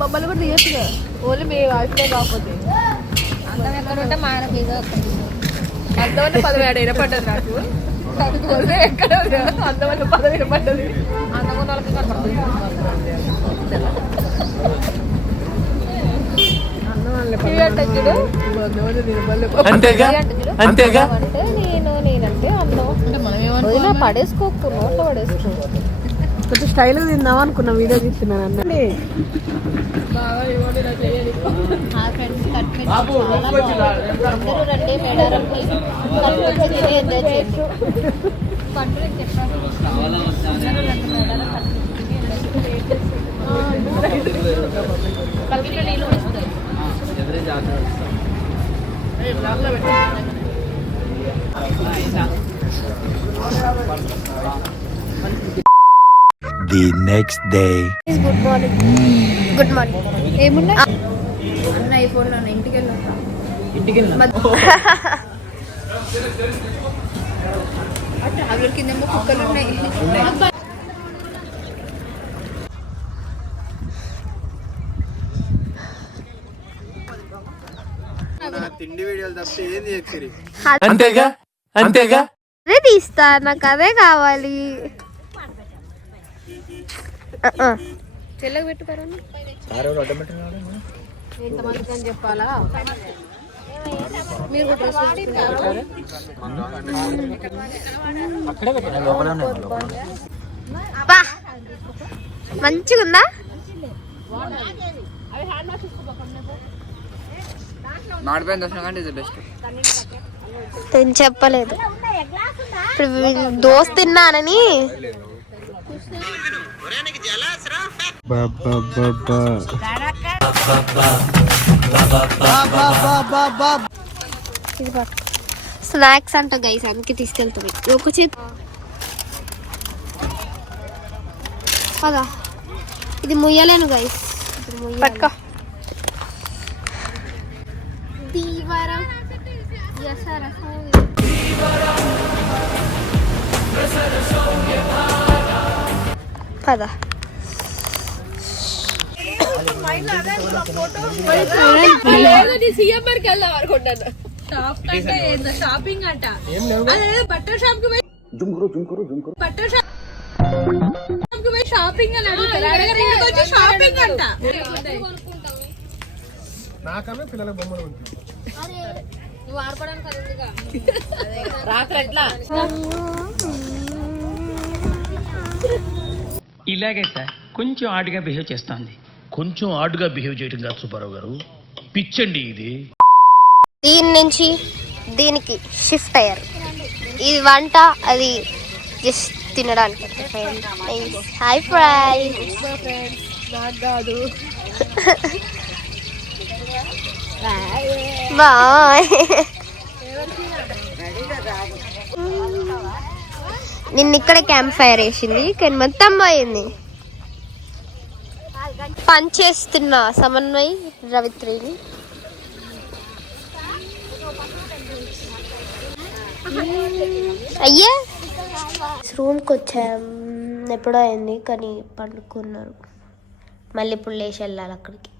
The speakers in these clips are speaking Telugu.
బొమ్మలు కూడా తీయచ్చు కదా, ఓన్లీ మీ వాటిలో కాకపోతే. అందం ఎక్కడ ఉంటే మా ఆయన మీద అందమైన పదవి ఆడ వినపడ్డది నాకు. ఎక్కడ అందమైన పదవి వినపడ్డది. అందమైన వాళ్ళకి కనపడుతుంది. అంతేగా అంటే నేనంటే అందం పడేసుకోకు, నోట్లో పడేసుకో. కొంచెం స్టైల్గా తిందాం అనుకున్నా, వీడియో తీస్తున్నాను అన్నీ. The next day. Good morning. Good morning. ఏమున్నా అన్న ఐఫోన్ లో ఇంటికి వెళ్ళా. అవి కింద కుక్కలు ఉన్నాయి. అంతేగా అదే తీస్తా, నాకు అదే కావాలి. చెల్లకి పెట్టుకోరా ఎంతమందికి అని చెప్పాలా? మీరు మంచిగా ఉందా? నేను చెప్పలేదు దోస్త్ తిన్నానని. స్నాక్స్ అంట గైస్, అందుకే తీసుకెళ్తాం. ఒక చేతి పదా, ఇది ముయ్యలేను గైస్. పట్టుకో. దీవారం పదా. షాపింగ్ అంట, బట్టల షాప్ కి బట్టల షాప్ షాపింగ్ అని అడుగుతారు. షాపింగ్ అంట. నాకన్నా పిల్లల బొమ్మలు ఉంటాయి. ఇలాగే సార్ కొంచెం ఆడుగా బిహేవ్ చేస్తుంది. కొంచెం ఆడుగా బిహేవ్ చేయడం కాదు సుబ్బారావు గారు, పిచ్చండి ఇది. దీని నుంచి దీనికి షిఫ్ట్ అయ్యారు. ఇది వంట, అది జస్ట్ తినడానికి. Hi friends. బాయ్. నిన్న ఇక్కడ క్యాంప్ ఫైర్ వేసింది, కానీ మొత్తం పోయింది. పనిచేస్తున్న సమన్వయ్ రవిత్రిని. అయ్యే రూమ్కి వచ్చాం, ఎప్పుడో అయింది కానీ పండుకున్నారు. మళ్ళీ ఇప్పుడు లేచి వెళ్ళాలి అక్కడికి.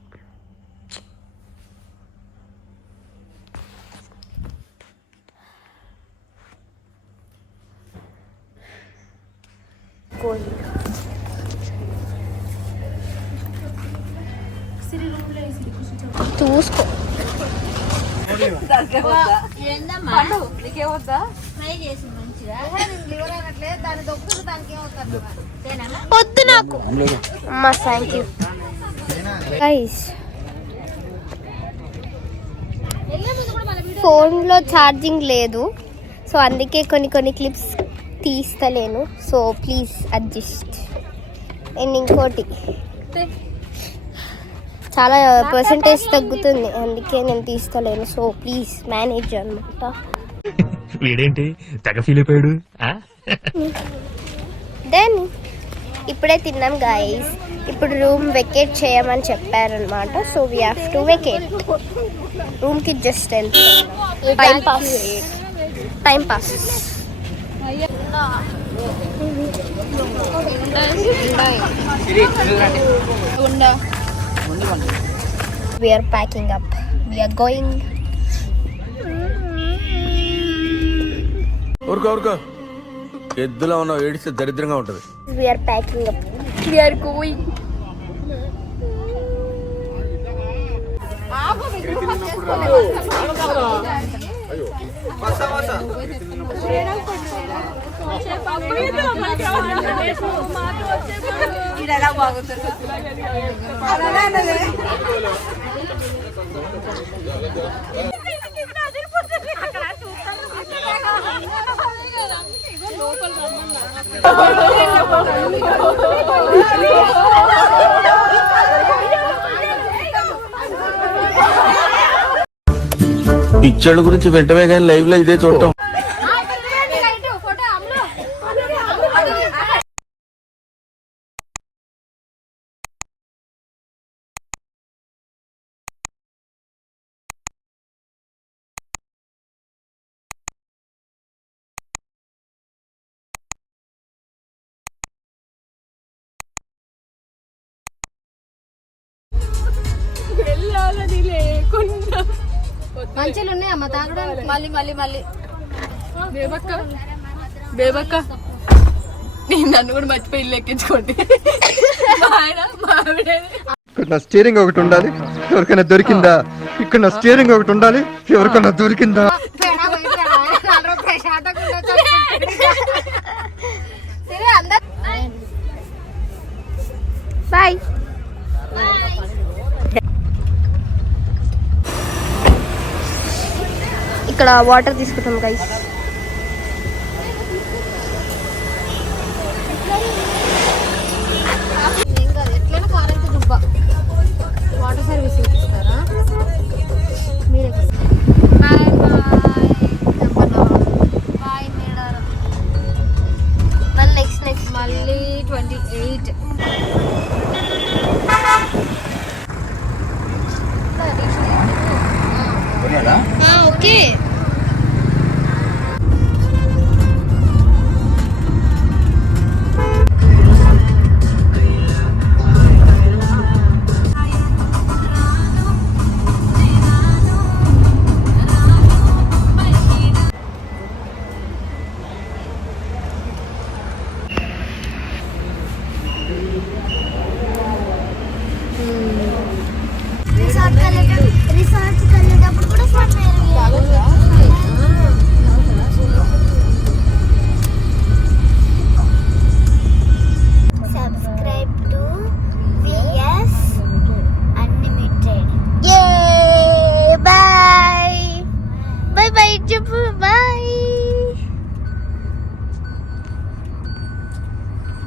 చూసుకో. వద్దు నాకు అమ్మా. Thank you guys. ఫోన్లో ఛార్జింగ్ లేదు, సో అందుకే కొన్ని క్లిప్స్ తీస్తలేను. So please adjust. అండ్ ఇంకోటి చాలా పర్సంటేజ్ తగ్గుతుంది, అందుకే నేను తీస్తలేను. సో ప్లీజ్ మేనేజ్ అనమాట. వీడేంటి తెగ ఫీల్ అయిపోయాడు. దెన్ ఇప్పుడే తిన్నాం గాయస్. ఇప్పుడు రూమ్ వెకేట్ చేయమని చెప్పారనమాట. So we have to vacate. రూమ్కి జస్ట్ వెళ్తాం. Time pass. We are packing up. We are going. ఊరుకో ఎద్దులా ఉన్నావు, ఏడిస్తే దరిద్రంగా ఉంటది. We are packing up. We are going. పిచ్చోళ్ళ గురించి వెంటనే కానీ లైవ్ లో ఇదే చూడటం. మంచిలు ఉన్నాయమ్మ తాగడానికి. మళ్ళీ బేబక్క నేను నన్ను కూడా మర్చిపోయి ఇల్లు ఎక్కించుకోండి. ఇక్కడ నా స్టీరింగ్ ఒకటి ఉండాలి, ఎవరికైనా దొరికిందా? ఇక్కడ నా స్టీరింగ్ ఒకటి ఉండాలి, ఎవరికైనా దొరికిందా? బాయ్. ఇక్కడ వాటర్ తీసుకుంటాం గైస్. వాటర్ సర్వీసింగ్ ఇస్తారా మీరే? Bye bye Medaram. మళ్ళీ నెక్స్ట్ మళ్ళీ 28. ఓకే. రిసార్ట్కి వెళ్ళేటప్పుడు కూడా